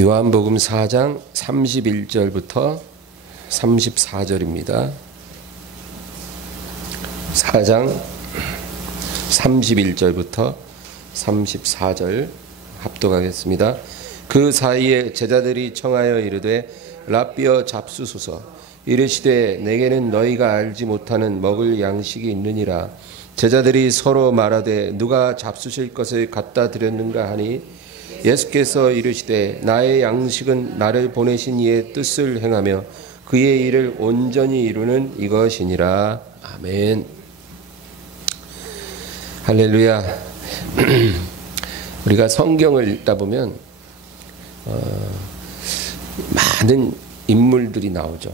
요한복음 4장 31절부터 34절입니다. 4장 31절부터 34절 합독하겠습니다. 그 사이에 제자들이 청하여 이르되 랍비여 잡수소서. 이르시되 내게는 너희가 알지 못하는 먹을 양식이 있느니라. 제자들이 서로 말하되 누가 잡수실 것을 갖다 드렸는가 하니 예수께서 이르시되 나의 양식은 나를 보내신 이의 뜻을 행하며 그의 일을 온전히 이루는 이것이니라. 아멘. 할렐루야. 우리가 성경을 읽다 보면 많은 인물들이 나오죠.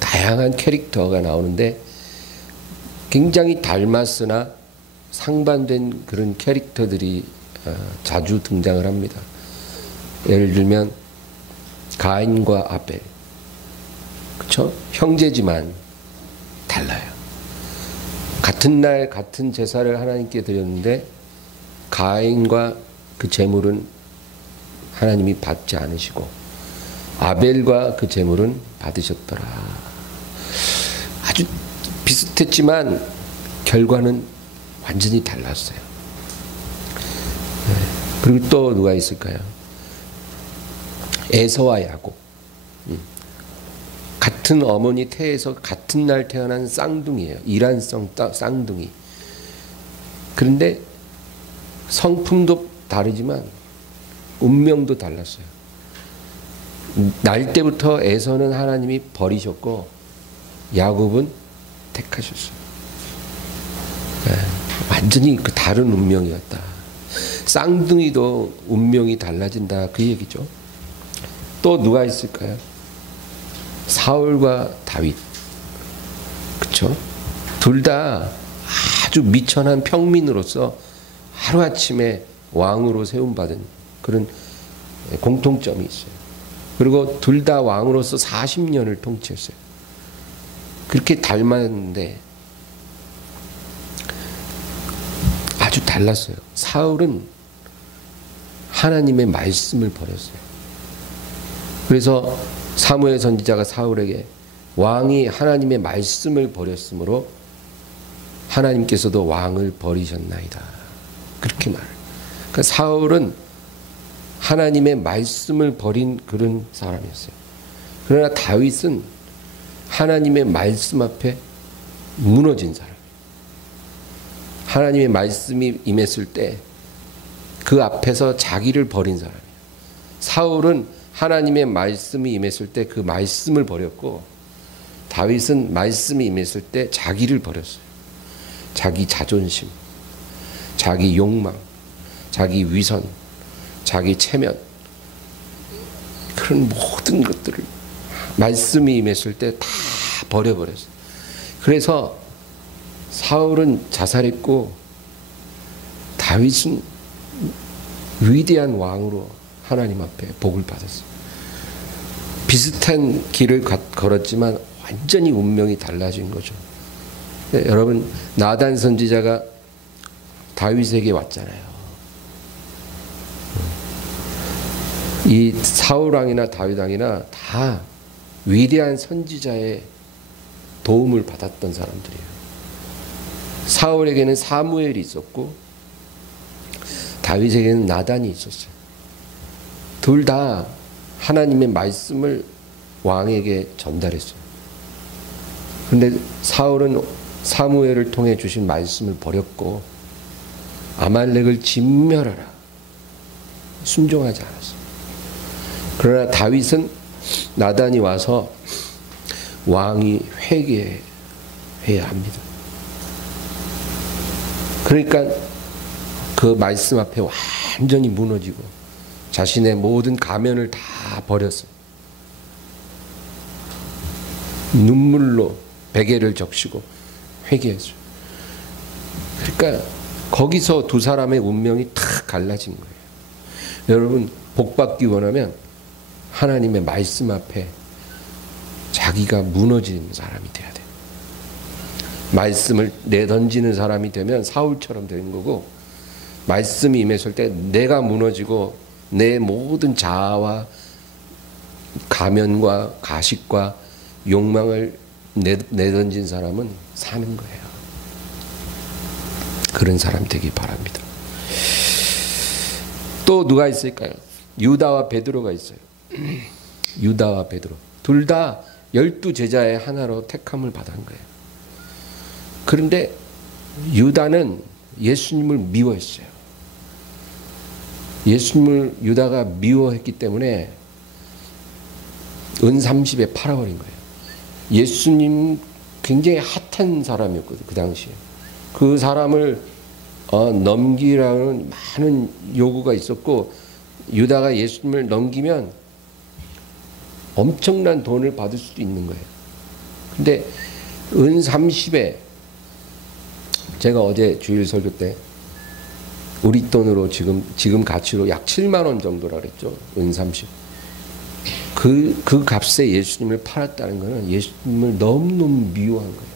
다양한 캐릭터가 나오는데 굉장히 닮았으나 상반된 그런 캐릭터들이 자주 등장을 합니다. 예를 들면 가인과 아벨, 그렇죠? 형제지만 달라요. 같은 날 같은 제사를 하나님께 드렸는데 가인과 그 제물은 하나님이 받지 않으시고 아벨과 그 제물은 받으셨더라. 아주 비슷했지만 결과는 완전히 달랐어요. 그리고 또 누가 있을까요? 에서와 야곱. 같은 어머니 태에서 같은 날 태어난 쌍둥이에요. 이란성 쌍둥이. 그런데 성품도 다르지만 운명도 달랐어요. 날 때부터 에서는 하나님이 버리셨고 야곱은 택하셨어요. 완전히 그 다른 운명이었다. 쌍둥이도 운명이 달라진다, 그 얘기죠. 또 누가 있을까요? 사울과 다윗. 그쵸? 둘 다 아주 미천한 평민으로서 하루아침에 왕으로 세움받은 그런 공통점이 있어요. 그리고 둘 다 왕으로서 40년을 통치했어요. 그렇게 닮았는데 아주 달랐어요. 사울은 하나님의 말씀을 버렸어요. 그래서 사무엘 선지자가 사울에게 왕이 하나님의 말씀을 버렸으므로 하나님께서도 왕을 버리셨나이다, 그렇게 말해요. 그러니까 사울은 하나님의 말씀을 버린 그런 사람이었어요. 그러나 다윗은 하나님의 말씀 앞에 무너진 사람. 하나님의 말씀이 임했을 때 그 앞에서 자기를 버린 사람이에요. 사울은 하나님의 말씀이 임했을 때 그 말씀을 버렸고 다윗은 말씀이 임했을 때 자기를 버렸어요. 자기 자존심, 자기 욕망, 자기 위선, 자기 체면, 그런 모든 것들을 말씀이 임했을 때 다 버려버렸어요. 그래서 사울은 자살했고 다윗은 위대한 왕으로 하나님 앞에 복을 받았어요. 비슷한 길을 걸었지만 완전히 운명이 달라진 거죠. 네, 여러분, 나단 선지자가 다윗에게 왔잖아요. 이 사울 왕이나 다윗 왕이나 다 위대한 선지자의 도움을 받았던 사람들이에요. 사울에게는 사무엘이 있었고 다윗에게는 나단이 있었어요. 둘 다 하나님의 말씀을 왕에게 전달했어요. 그런데 사울은 사무엘을 통해 주신 말씀을 버렸고 아말렉을 진멸하라, 순종하지 않았어요. 그러나 다윗은 나단이 와서 왕이 회개해야 합니다. 그러니까 그 말씀 앞에 완전히 무너지고 자신의 모든 가면을 다 버렸어요. 눈물로 베개를 적시고 회개했어요. 그러니까 거기서 두 사람의 운명이 탁 갈라진 거예요. 여러분, 복받기 원하면 하나님의 말씀 앞에 자기가 무너지는 사람이 돼야 돼요. 말씀을 내던지는 사람이 되면 사울처럼 되는 거고, 말씀이 임했을 때 내가 무너지고 내 모든 자아와 가면과 가식과 욕망을 내던진 사람은 사는 거예요. 그런 사람 되기 바랍니다. 또 누가 있을까요? 유다와 베드로가 있어요. 유다와 베드로 둘 다 12제자의 하나로 택함을 받은 거예요. 그런데 유다는 예수님을 미워했어요. 예수님을 유다가 미워했기 때문에 은30에 팔아버린 거예요. 예수님 굉장히 핫한 사람이었거든요. 그 당시에. 그 사람을 넘기라는 많은 요구가 있었고, 유다가 예수님을 넘기면 엄청난 돈을 받을 수도 있는 거예요. 근데 은30에 제가 어제 주일 설교 때 우리 돈으로 지금 가치로 약 7만 원 정도라 그랬죠. 은30. 그 값에 예수님을 팔았다는 것은 예수님을 너무너무 미워한 거예요.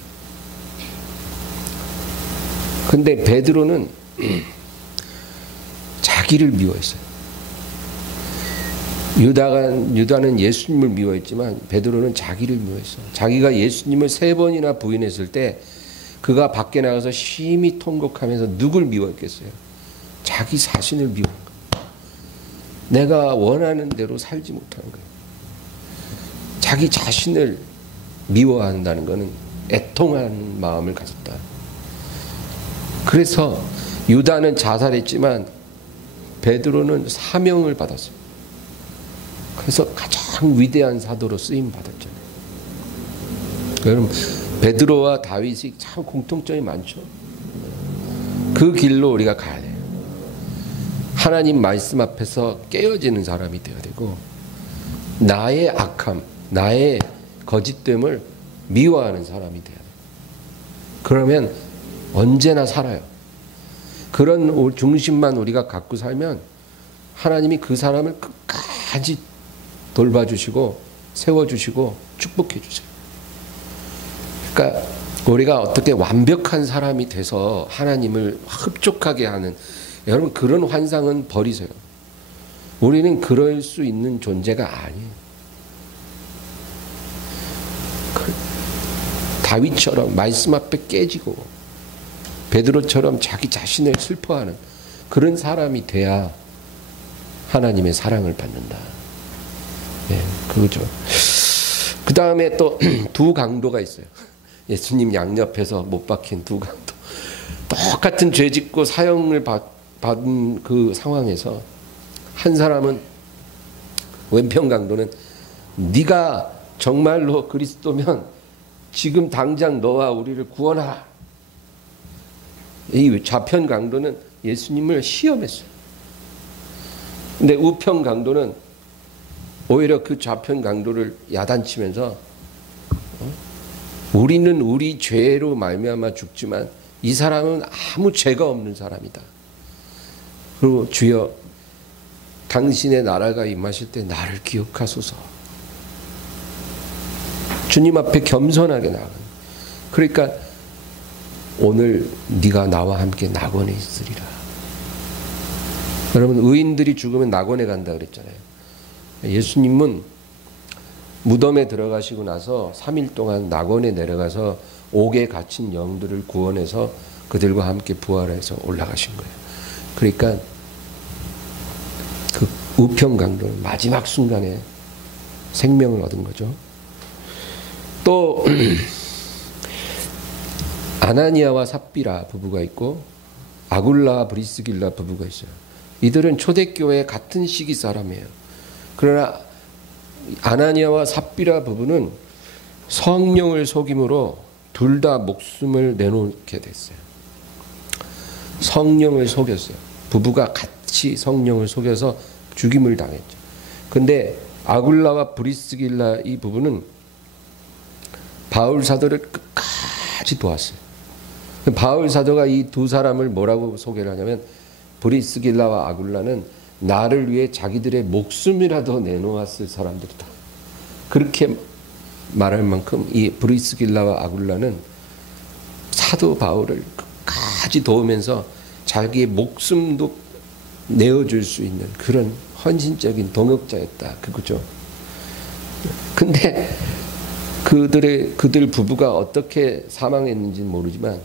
근데 베드로는 자기를 미워했어요. 유다는 예수님을 미워했지만 베드로는 자기를 미워했어요. 자기가 예수님을 3번이나 부인했을 때 그가 밖에 나가서 심히 통곡하면서 누굴 미워했겠어요? 자기 자신을 미워한 거예요. 내가 원하는 대로 살지 못하는 거예요. 자기 자신을 미워한다는 것은 애통하는 마음을 가졌다. 그래서 유다는 자살했지만 베드로는 사명을 받았어요. 그래서 가장 위대한 사도로 쓰임 받았잖아요. 여러분, 베드로와 다윗이 참 공통점이 많죠. 그 길로 우리가 가야 돼요. 하나님 말씀 앞에서 깨어지는 사람이 되어야 되고, 나의 악함, 나의 거짓됨을 미워하는 사람이 돼야 돼요. 그러면 언제나 살아요. 그런 중심만 우리가 갖고 살면 하나님이 그 사람을 끝까지 돌봐주시고 세워주시고 축복해주세요. 그러니까 우리가 어떻게 완벽한 사람이 돼서 하나님을 흡족하게 하는, 여러분 그런 환상은 버리세요. 우리는 그럴 수 있는 존재가 아니에요. 다윗처럼 말씀 앞에 깨지고 베드로처럼 자기 자신을 슬퍼하는 그런 사람이 돼야 하나님의 사랑을 받는다. 예, 그거죠. 그 다음에 또 두 강도가 있어요. 예수님 양옆에서 못 박힌 두 강도. 똑같은 죄 짓고 사형을 받은 그 상황에서 한 사람은, 왼편 강도는 네가 정말로 그리스도면 지금 당장 너와 우리를 구원하라. 이 좌편 강도는 예수님을 시험했어요. 근데 우편 강도는 오히려 그 좌편 강도를 야단치면서 우리는 우리 죄로 말미암아 죽지만 이 사람은 아무 죄가 없는 사람이다. 그리고 주여 당신의 나라가 임하실 때 나를 기억하소서. 주님 앞에 겸손하게 나아가는. 그러니까 오늘 네가 나와 함께 낙원에 있으리라. 여러분, 의인들이 죽으면 낙원에 간다 그랬잖아요. 예수님은 무덤에 들어가시고 나서 3일 동안 낙원에 내려가서 옥에 갇힌 영들을 구원해서 그들과 함께 부활해서 올라가신 거예요. 그러니까 그 우편 강도는 마지막 순간에 생명을 얻은 거죠. 또 아나니아와 삽비라 부부가 있고 아굴라와 브리스길라 부부가 있어요. 이들은 초대교회 같은 시기 사람이에요. 그러나 아나니아와 삽비라 부부는 성령을 속임으로 둘 다 목숨을 내놓게 됐어요. 성령을 속였어요. 부부가 같이 성령을 속여서 죽임을 당했죠. 근데 아굴라와 브리스길라 이 부부는 바울 사도를 끝까지 도왔어요. 바울 사도가 이 두 사람을 뭐라고 소개를 하냐면, 브리스길라와 아굴라는 나를 위해 자기들의 목숨이라도 내놓았을 사람들이다. 그렇게 말할 만큼 이 브리스길라와 아굴라는 사도 바울을 끝까지 도우면서 자기의 목숨도 내어줄 수 있는 그런 헌신적인 동역자였다. 그거죠. 근데 그들 부부가 어떻게 사망했는지는 모르지만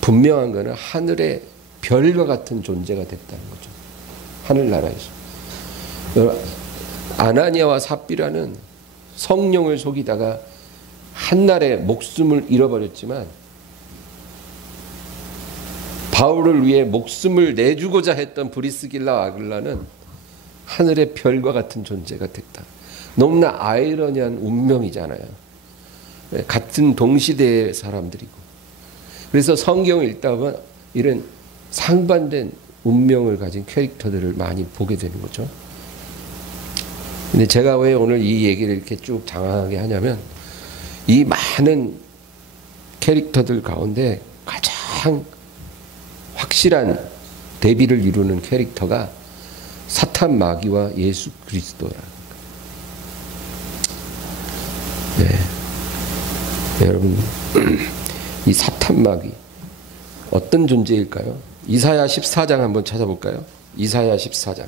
분명한 것은 하늘의 별과 같은 존재가 됐다는 거죠. 하늘나라에서. 아나니아와 삽비라는 성령을 속이다가 한날에 목숨을 잃어버렸지만 바울을 위해 목숨을 내주고자 했던 브리스길라 아굴라는 하늘의 별과 같은 존재가 됐다. 너무나 아이러니한 운명이잖아요. 같은 동시대의 사람들이고. 그래서 성경을 읽다 보면 이런 상반된 운명을 가진 캐릭터들을 많이 보게 되는 거죠. 근데 제가 왜 오늘 이 얘기를 이렇게 쭉 장황하게 하냐면 이 많은 캐릭터들 가운데 가장 확실한 대비를 이루는 캐릭터가 사탄 마귀와 예수 그리스도라는 거예요. 네. 여러분 이 사탄 마귀 어떤 존재일까요? 이사야 14장 한번 찾아볼까요? 이사야 14장.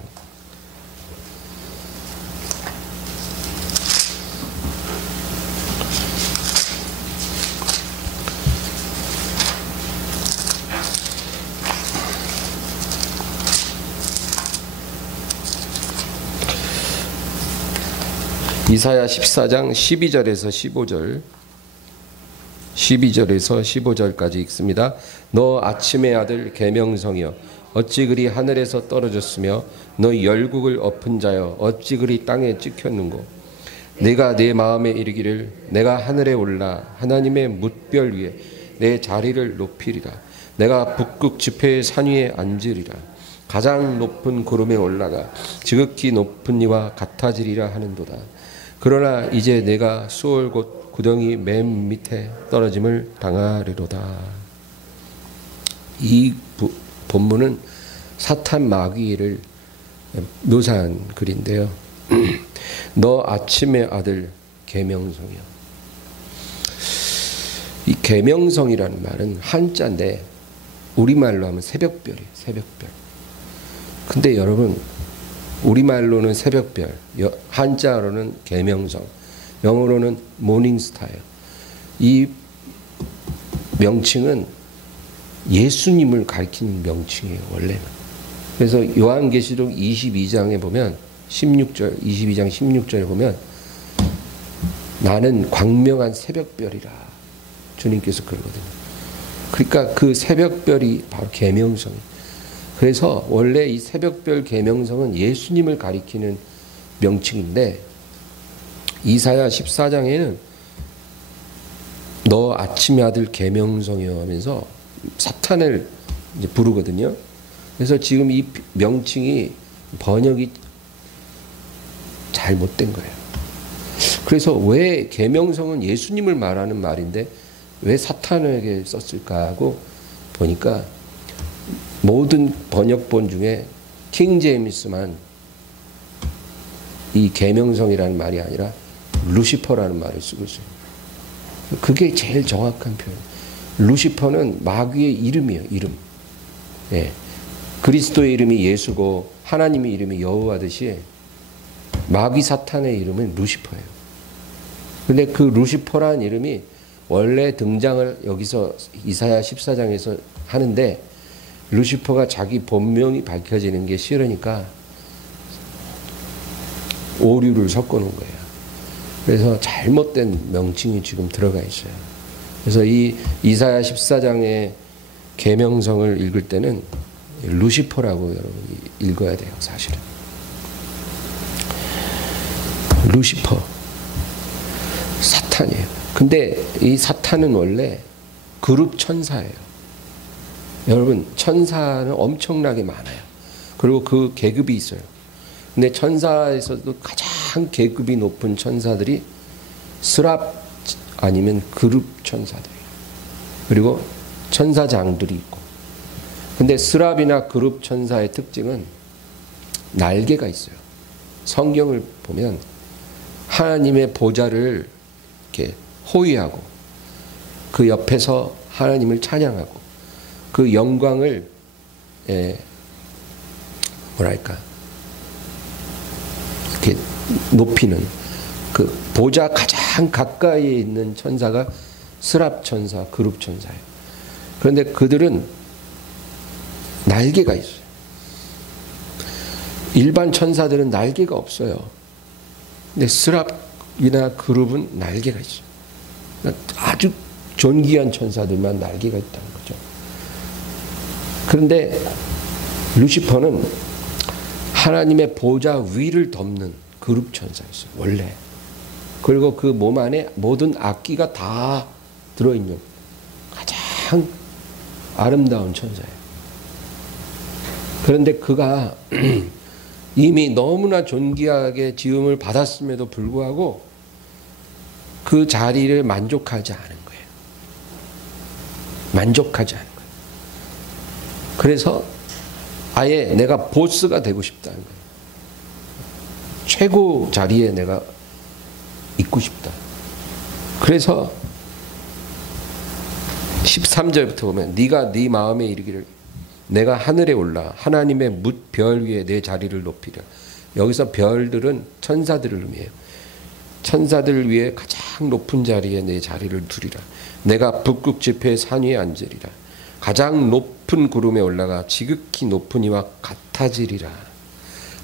이사야 14장 12절에서 15절 12절에서 15절까지 읽습니다. 너 아침의 아들 계명성이여 어찌 그리 하늘에서 떨어졌으며 너 열국을 엎은 자여 어찌 그리 땅에 찍혔는고 내가 내 마음에 이르기를 내가 하늘에 올라 하나님의 뭇별 위에 내 자리를 높이리라. 내가 북극 지폐의 산 위에 앉으리라. 가장 높은 구름에 올라가 지극히 높은 이와 같아지리라 하는도다. 그러나 이제 내가 수월 곧 구덩이 맨 밑에 떨어짐을 당하리로다. 이 본문은 사탄 마귀를 묘사한 글인데요. 너 아침의 아들 계명성이여. 이 계명성이라는 말은 한자인데 우리말로 하면 새벽별이에요. 새벽별. 근데 여러분 우리말로는 새벽별, 한자로는 계명성, 영어로는 모닝스타예요. 이 명칭은 예수님을 가리키는 명칭이에요. 원래는. 그래서 요한계시록 22장에 보면 16절, 22장 16절에 보면 나는 광명한 새벽별이라 주님께서 그러거든요. 그러니까 그 새벽별이 바로 계명성이에요. 그래서 원래 이 새벽별 계명성은 예수님을 가리키는 명칭인데 이사야 14장에는 너 아침의 아들 계명성이여 하면서 사탄을 이제 부르거든요. 그래서 지금 이 명칭이 번역이 잘못된 거예요. 그래서 왜 계명성은 예수님을 말하는 말인데 왜 사탄에게 썼을까 하고 보니까 모든 번역본 중에 킹 제임스만 이 계명성이라는 말이 아니라 루시퍼라는 말을 쓰고 있어요. 그게 제일 정확한 표현. 루시퍼는 마귀의 이름이에요. 이름. 예. 그리스도의 이름이 예수고 하나님의 이름이 여호와듯이 마귀 사탄의 이름은 루시퍼예요. 근데 그 루시퍼라는 이름이 원래 등장을 여기서 이사야 14장에서 하는데 루시퍼가 자기 본명이 밝혀지는 게 싫으니까 오류를 섞어놓은 거예요. 그래서 잘못된 명칭이 지금 들어가 있어요. 그래서 이 이사야 14장의 계명성을 읽을 때는 루시퍼라고 여러분이 읽어야 돼요. 사실은 루시퍼 사탄이에요. 근데 이 사탄은 원래 그룹 천사예요. 여러분 천사는 엄청나게 많아요. 그리고 그 계급이 있어요. 근데 천사에서도 가장 계급이 높은 천사들이 스랍 아니면 그룹 천사들이에요. 그리고 천사장들이 있고. 근데 스랍이나 그룹 천사의 특징은 날개가 있어요. 성경을 보면 하나님의 보좌를 이렇게 호위하고 그 옆에서 하나님을 찬양하고 그 영광을 뭐랄까 이렇게 높이는 그 보좌 가장 가까이에 있는 천사가 스랍 천사, 그룹 천사예요. 그런데 그들은 날개가 있어요. 일반 천사들은 날개가 없어요. 근데 스랍이나 그룹은 날개가 있어요. 아주 존귀한 천사들만 날개가 있다는 거죠. 그런데 루시퍼는 하나님의 보좌 위를 덮는 그룹 천사였어요. 원래. 그리고 그 몸 안에 모든 악기가 다 들어있는 가장 아름다운 천사예요. 그런데 그가 이미 너무나 존귀하게 지음을 받았음에도 불구하고 그 자리를 만족하지 않은 거예요. 만족하지 않은 거예요. 그래서 아예 내가 보스가 되고 싶다는 거예요. 최고 자리에 내가 있고 싶다. 그래서 13절부터 보면 네가 네 마음에 이르기를 내가 하늘에 올라 하나님의 뭇 별 위에 내 자리를 높이려. 여기서 별들은 천사들을 의미해요. 천사들 위에 가장 높은 자리에 내 자리를 두리라. 내가 북극 지폐의 산 위에 앉으리라. 가장 높은 구름에 올라가 지극히 높은 이와 같아지리라.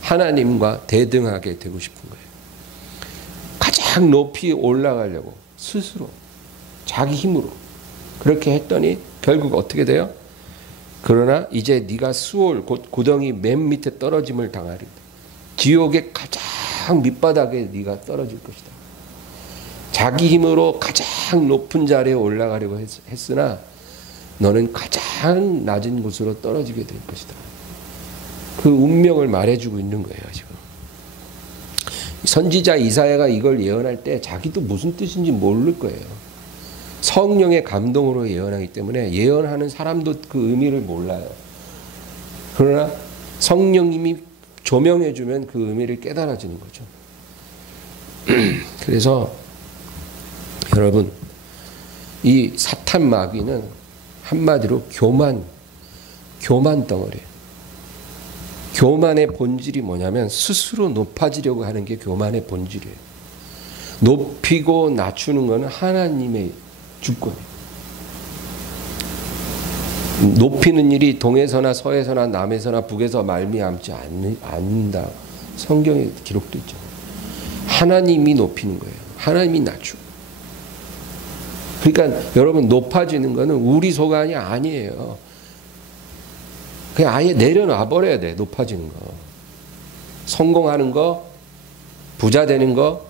하나님과 대등하게 되고 싶은 거예요. 가장 높이 올라가려고 스스로 자기 힘으로 그렇게 했더니 결국 어떻게 돼요? 그러나 이제 네가 수올 곧 구덩이 맨 밑에 떨어짐을 당하리라. 지옥의 가장 밑바닥에 네가 떨어질 것이다. 자기 힘으로 가장 높은 자리에 올라가려고 했으나 너는 가장 낮은 곳으로 떨어지게 될 것이다. 그 운명을 말해주고 있는 거예요. 지금 선지자 이사야가 이걸 예언할 때 자기도 무슨 뜻인지 모를 거예요. 성령의 감동으로 예언하기 때문에 예언하는 사람도 그 의미를 몰라요. 그러나 성령님이 조명해주면 그 의미를 깨달아지는 거죠. 그래서 여러분 이 사탄 마귀는 한마디로 교만 덩어리예요. 교만의 본질이 뭐냐면 스스로 높아지려고 하는 게 교만의 본질이에요. 높이고 낮추는 것은 하나님의 주권이에요. 높이는 일이 동에서나 서에서나 남에서나 북에서 말미암지 않는다. 성경에 기록되어 있잖아요. 하나님이 높이는 거예요. 하나님이 낮추고. 그러니까 여러분 높아지는 것은 우리 소관이 아니에요. 그냥 아예 내려놔 버려야 돼. 높아지는 거. 성공하는 거, 부자 되는 거,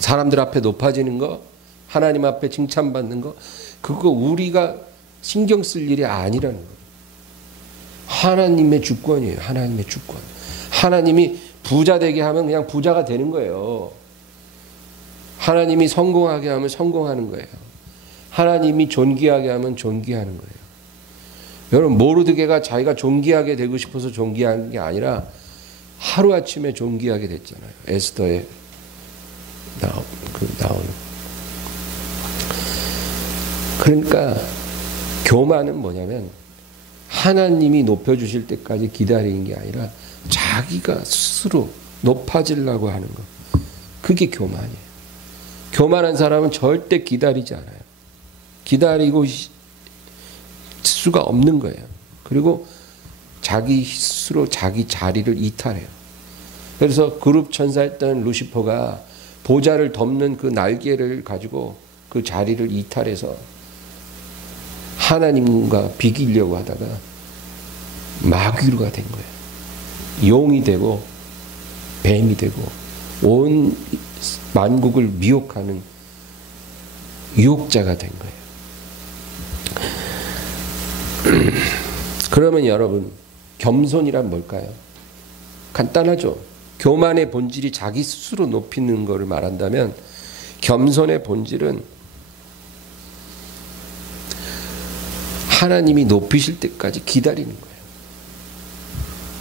사람들 앞에 높아지는 거, 하나님 앞에 칭찬받는 거, 그거 우리가 신경 쓸 일이 아니라는 거예요. 하나님의 주권이에요. 하나님의 주권. 하나님이 부자 되게 하면 그냥 부자가 되는 거예요. 하나님이 성공하게 하면 성공하는 거예요. 하나님이 존귀하게 하면 존귀하는 거예요. 여러분 모르드게가 자기가 존귀하게 되고 싶어서 존귀한 게 아니라 하루아침에 존귀하게 됐잖아요. 에스더에 나오는. 그러니까 교만은 뭐냐면 하나님이 높여주실 때까지 기다리는 게 아니라 자기가 스스로 높아지려고 하는 거. 그게 교만이에요. 교만한 사람은 절대 기다리지 않아요. 기다리고 수가 없는 거예요. 그리고 자기 스스로 자기 자리를 이탈해요. 그래서 그룹 천사였던 루시퍼가 보좌를 덮는 그 날개를 가지고 그 자리를 이탈해서 하나님과 비기려고 하다가 마귀가 된 거예요. 용이 되고 뱀이 되고 온 만국을 미혹하는 유혹자가 된 거예요. 그러면 여러분 겸손이란 뭘까요? 간단하죠. 교만의 본질이 자기 스스로 높이는 것을 말한다면 겸손의 본질은 하나님이 높이실 때까지 기다리는 거예요.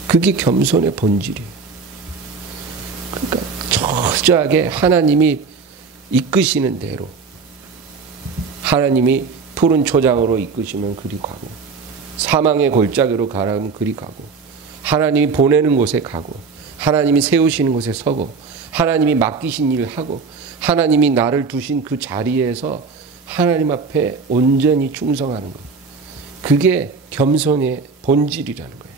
그게 겸손의 본질이에요. 그러니까 철저하게 하나님이 이끄시는 대로 하나님이 푸른 초장으로 이끄시면 그리 가고 사망의 골짜기로 가라면 그리 가고 하나님이 보내는 곳에 가고 하나님이 세우시는 곳에 서고 하나님이 맡기신 일을 하고 하나님이 나를 두신 그 자리에서 하나님 앞에 온전히 충성하는 것. 그게 겸손의 본질이라는 거예요.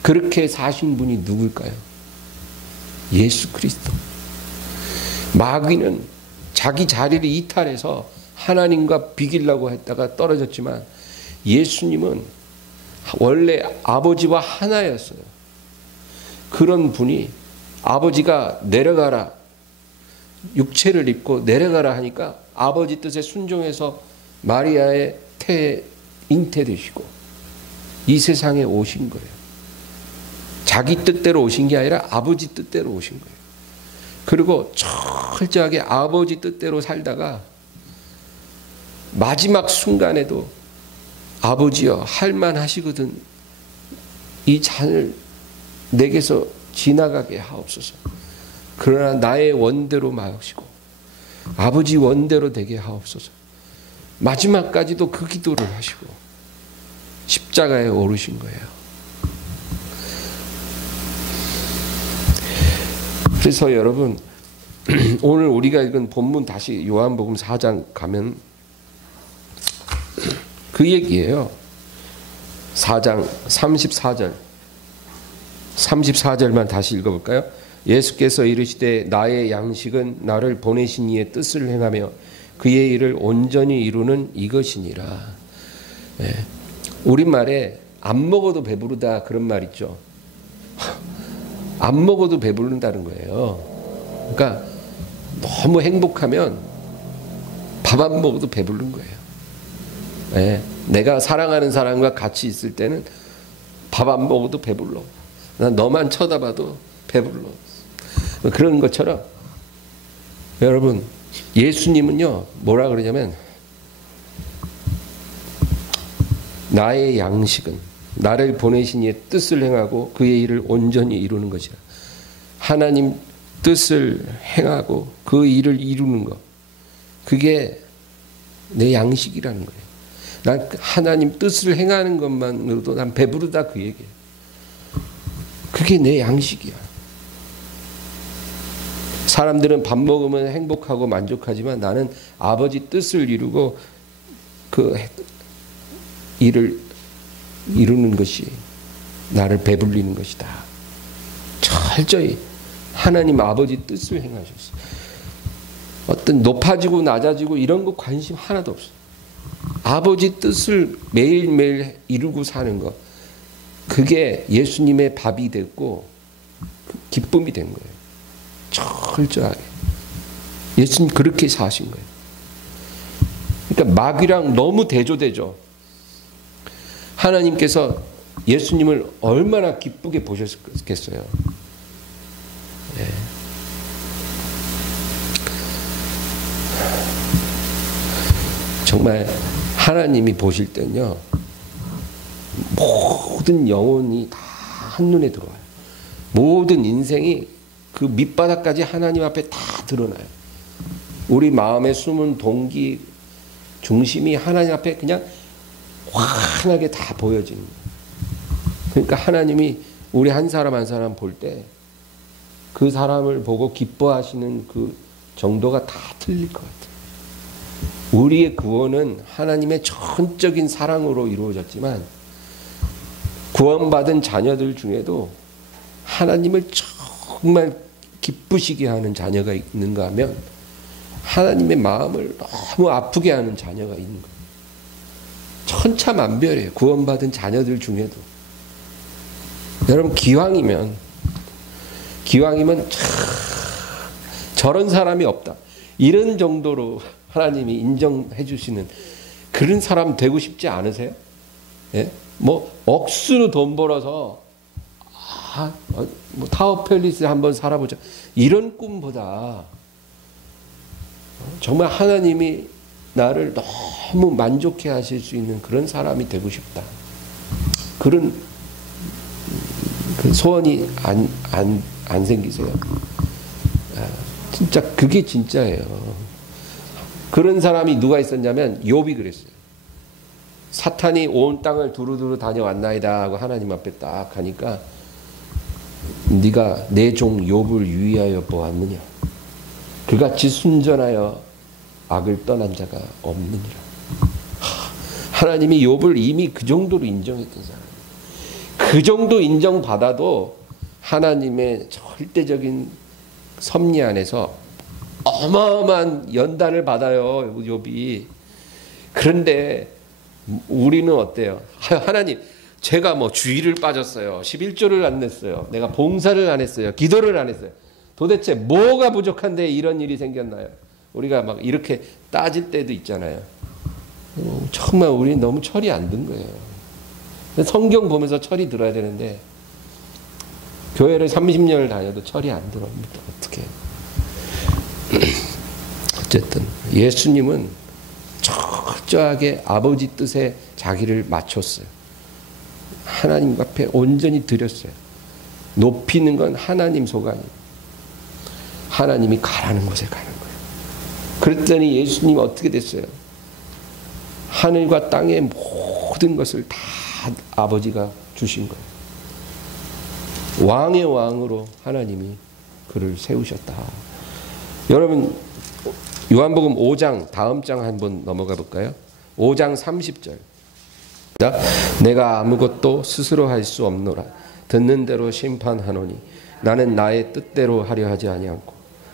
그렇게 사신 분이 누굴까요? 예수 그리스도. 마귀는 자기 자리를 이탈해서 하나님과 비기려고 했다가 떨어졌지만 예수님은 원래 아버지와 하나였어요. 그런 분이 아버지가 내려가라, 육체를 입고 내려가라 하니까 아버지 뜻에 순종해서 마리아의 태에 잉태되시고 이 세상에 오신 거예요. 자기 뜻대로 오신 게 아니라 아버지 뜻대로 오신 거예요. 그리고 철저하게 아버지 뜻대로 살다가 마지막 순간에도 아버지여 할만하시거든 이 잔을 내게서 지나가게 하옵소서. 그러나 나의 원대로 마시고 아버지 원대로 되게 하옵소서. 마지막까지도 그 기도를 하시고 십자가에 오르신 거예요. 그래서 여러분 오늘 우리가 읽은 본문 다시 요한복음 4장 가면 그 얘기예요. 4장 34절만 다시 읽어볼까요? 예수께서 이르시되 나의 양식은 나를 보내신 이의 뜻을 행하며 그의 일을 온전히 이루는 이것이니라. 예. 우리말에 안 먹어도 배부르다 그런 말 있죠. 안 먹어도 배부른다는 거예요. 그러니까 너무 행복하면 밥 안 먹어도 배부른 거예요. 예. 내가 사랑하는 사람과 같이 있을 때는 밥 안 먹어도 배불러. 난 너만 쳐다봐도 배불러. 그런 것처럼 여러분 예수님은요 뭐라 그러냐면 나의 양식은 나를 보내신 이의 뜻을 행하고 그의 일을 온전히 이루는 것이라. 하나님 뜻을 행하고 그 일을 이루는 것, 그게 내 양식이라는 거예요. 난 하나님 뜻을 행하는 것만으로도 난 배부르다 그 얘기예요. 그게 내 양식이야. 사람들은 밥 먹으면 행복하고 만족하지만 나는 아버지 뜻을 이루고 그 일을 이루는 것이 나를 배불리는 것이다. 철저히 하나님 아버지 뜻을 행하셨어요. 어떤 높아지고 낮아지고 이런 거 관심 하나도 없어요. 아버지 뜻을 매일매일 이루고 사는 것, 그게 예수님의 밥이 됐고 기쁨이 된 거예요. 철저하게 예수님 그렇게 사신 거예요. 그러니까 마귀랑 너무 대조되죠. 하나님께서 예수님을 얼마나 기쁘게 보셨겠어요. 네. 정말 하나님이 보실 때는요 모든 영혼이 다 한눈에 들어와요. 모든 인생이 그 밑바닥까지 하나님 앞에 다 드러나요. 우리 마음의 숨은 동기 중심이 하나님 앞에 그냥 환하게 다 보여지는 거예요. 그러니까 하나님이 우리 한 사람 한 사람 볼 때 그 사람을 보고 기뻐하시는 그 정도가 다 틀릴 것 같아요. 우리의 구원은 하나님의 전적인 사랑으로 이루어졌지만 구원받은 자녀들 중에도 하나님을 정말 기쁘시게 하는 자녀가 있는가 하면 하나님의 마음을 너무 아프게 하는 자녀가 있는 거예요. 천차만별이에요. 구원받은 자녀들 중에도. 여러분 기왕이면 저런 사람이 없다. 이런 정도로 하나님이 인정해 주시는 그런 사람 되고 싶지 않으세요? 예? 뭐 억수로 돈 벌어서 뭐 타워 팰리스에 한번 살아보자. 이런 꿈보다 정말 하나님이 나를 너무 만족해 하실 수 있는 그런 사람이 되고 싶다. 그런 소원이 안 생기세요? 진짜 그게 진짜예요. 그런 사람이 누가 있었냐면 욥이 그랬어요. 사탄이 온 땅을 두루두루 다녀왔나이다 하고 하나님 앞에 딱 가니까 네가 내 종 욥을 유의하여 보았느냐. 그같이 순전하여 악을 떠난 자가 없느니라. 하나님이 욥을 이미 그 정도로 인정했던 사람. 그 정도 인정받아도 하나님의 절대적인 섭리 안에서 어마어마한 연단을 받아요, 욥이. 그런데 우리는 어때요? 하나님, 제가 뭐 주일을 빠졌어요. 11조를 안 냈어요. 내가 봉사를 안 했어요. 기도를 안 했어요. 도대체 뭐가 부족한데 이런 일이 생겼나요? 우리가 막 이렇게 따질 때도 있잖아요. 정말 우리 너무 철이 안 든 거예요. 성경 보면서 철이 들어야 되는데 교회를 30년을 다녀도 철이 안 들어옵니다. 어떻게? 어쨌든 예수님은 철저하게 아버지 뜻에 자기를 맞췄어요. 하나님 앞에 온전히 드렸어요. 높이는 건 하나님 소관이. 하나님이 가라는 곳에 가는 거예요. 그랬더니 예수님이 어떻게 됐어요? 하늘과 땅의 모든 것을 다 아버지가 주신 거예요. 왕의 왕으로 하나님이 그를 세우셨다. 여러분 요한복음 5장 다음 장 한번 넘어가 볼까요? 5장 30절. 내가 아무것도 스스로 할 수 없노라. 듣는 대로 심판하노니 나는 나의 뜻대로 하려 하지 아니하고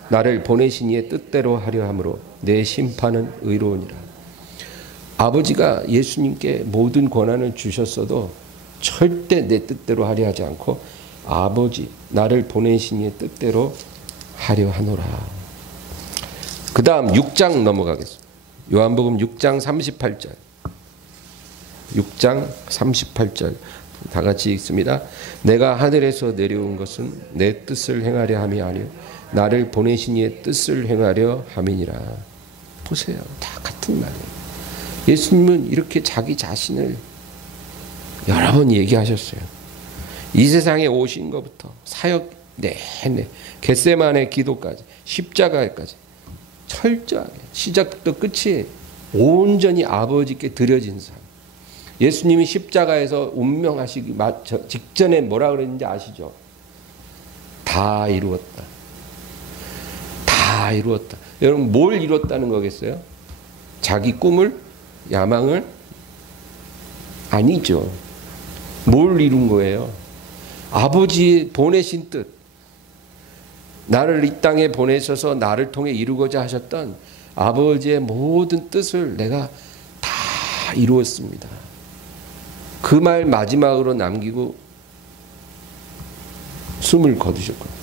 나를 보내신 이의 뜻대로 하려 함으로 내 심판은 의로우니라. 아버지가 예수님께 모든 권한을 주셨어도 절대 내 뜻대로 하려 하지 않고 아버지 나를 보내신 이의 뜻대로 하려 하노라. 그 다음 6장 넘어가겠습니다. 요한복음 6장 38절. 6장 38절 다 같이 읽습니다. 내가 하늘에서 내려온 것은 내 뜻을 행하려 함이 아니요 나를 보내신 이의 뜻을 행하려 함이니라. 보세요. 다 같은 말이에요. 예수님은 이렇게 자기 자신을 여러 번 얘기하셨어요. 이 세상에 오신 것부터 사역 내내 겟세마네 기도까지 십자가까지 철저하게 시작부터 끝이 온전히 아버지께 드려진 삶. 예수님이 십자가에서 운명하시기 직전에 뭐라 그랬는지 아시죠? 다 이루었다. 다 이루었다. 여러분 뭘 이뤘다는 거겠어요? 자기 꿈을? 야망을? 아니죠. 뭘 이룬 거예요? 아버지 보내신 뜻. 나를 이 땅에 보내셔서 나를 통해 이루고자 하셨던 아버지의 모든 뜻을 내가 다 이루었습니다. 그 말 마지막으로 남기고 숨을 거두셨거든요.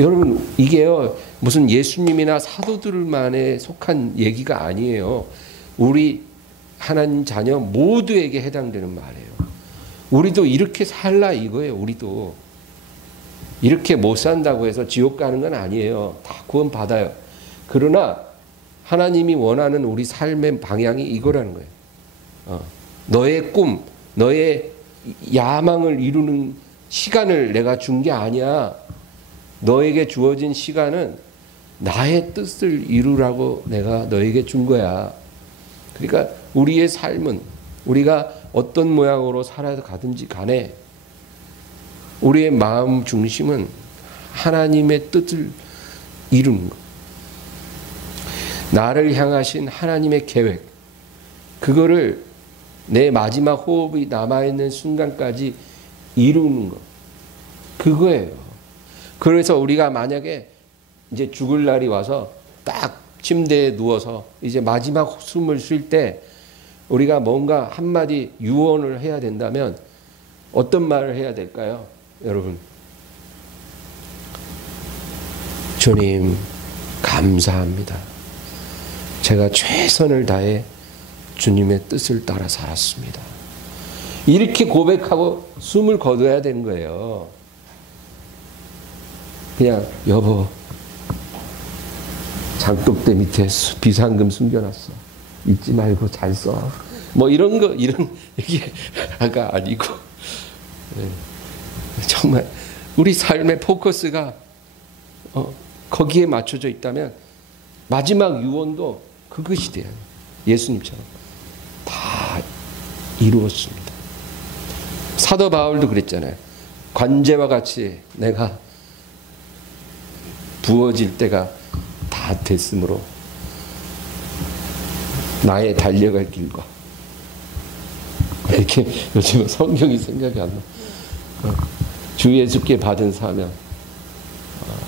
여러분 이게요 무슨 예수님이나 사도들만에 속한 얘기가 아니에요. 우리 하나님 자녀 모두에게 해당되는 말이에요. 우리도 이렇게 살라 이거예요. 우리도 이렇게 못 산다고 해서 지옥 가는 건 아니에요. 다 구원 받아요. 그러나 하나님이 원하는 우리 삶의 방향이 이거라는 거예요. 너의 꿈, 너의 야망을 이루는 시간을 내가 준 게 아니야. 너에게 주어진 시간은 나의 뜻을 이루라고 내가 너에게 준 거야. 그러니까 우리의 삶은 우리가 어떤 모양으로 살아가든지 간에 우리의 마음 중심은 하나님의 뜻을 이루는 것. 나를 향하신 하나님의 계획. 그거를 내 마지막 호흡이 남아있는 순간까지 이루는 것. 그거예요. 그래서 우리가 만약에 이제 죽을 날이 와서 딱 침대에 누워서 이제 마지막 숨을 쉴 때 우리가 뭔가 한마디 유언을 해야 된다면 어떤 말을 해야 될까요? 여러분. 주님, 감사합니다. 제가 최선을 다해 주님의 뜻을 따라 살았습니다. 이렇게 고백하고 숨을 거둬야 되는 거예요. 그냥 여보 장독대 밑에 비상금 숨겨놨어. 잊지 말고 잘 써. 뭐 이런 거 이런 얘기가 아니고 정말 우리 삶의 포커스가 거기에 맞춰져 있다면 마지막 유언도 그것이 돼요. 예수님처럼. 이루었습니다. 사도 바울도 그랬잖아요. 관제와 같이 내가 부어질 때가 다 됐으므로 나의 달려갈 길과 이렇게 요즘 성경이 생각이 안 나. 주 예수께 받은 사명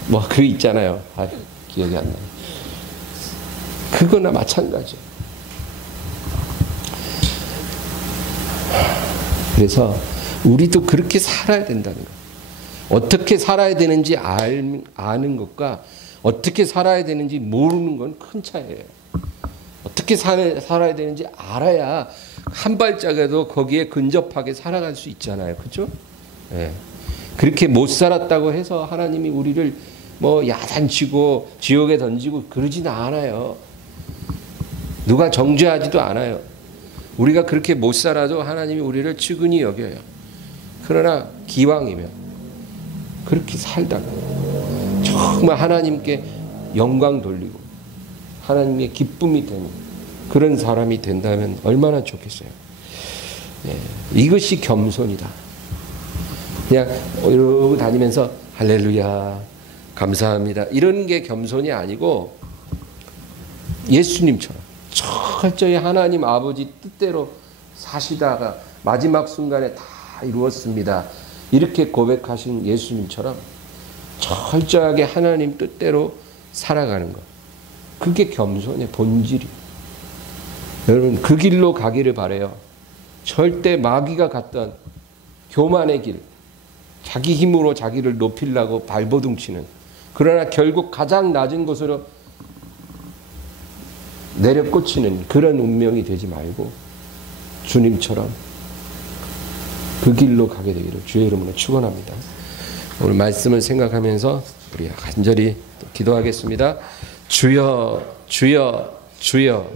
뭐 그 있잖아요. 기억이 안 나요. 그거나 마찬가지예요. 그래서 우리도 그렇게 살아야 된다는 거예요. 어떻게 살아야 되는지 아는 것과 어떻게 살아야 되는지 모르는 건 큰 차이예요. 어떻게 살아야 되는지 알아야 한 발짝에도 거기에 근접하게 살아갈 수 있잖아요. 그렇죠? 네. 그렇게 못 살았다고 해서 하나님이 우리를 뭐 야단치고 지옥에 던지고 그러지는 않아요. 누가 정죄하지도 않아요. 우리가 그렇게 못 살아도 하나님이 우리를 측은히 여겨요. 그러나 기왕이면 그렇게 살다가 정말 하나님께 영광 돌리고 하나님의 기쁨이 되는 그런 사람이 된다면 얼마나 좋겠어요. 네, 이것이 겸손이다. 그냥 이러고 다니면서 할렐루야 감사합니다 이런 게 겸손이 아니고 예수님처럼 철저히 하나님 아버지 뜻대로 사시다가 마지막 순간에 다 이루었습니다 이렇게 고백하신 예수님처럼 철저하게 하나님 뜻대로 살아가는 것, 그게 겸손의 본질이에요. 여러분 그 길로 가기를 바라요. 절대 마귀가 갔던 교만의 길, 자기 힘으로 자기를 높이려고 발버둥치는, 그러나 결국 가장 낮은 곳으로 내려꽂히는 그런 운명이 되지 말고 주님처럼 그 길로 가게 되기를 주의 이름으로 축원합니다. 오늘 말씀을 생각하면서 우리 간절히 기도하겠습니다. 주여 주여 주여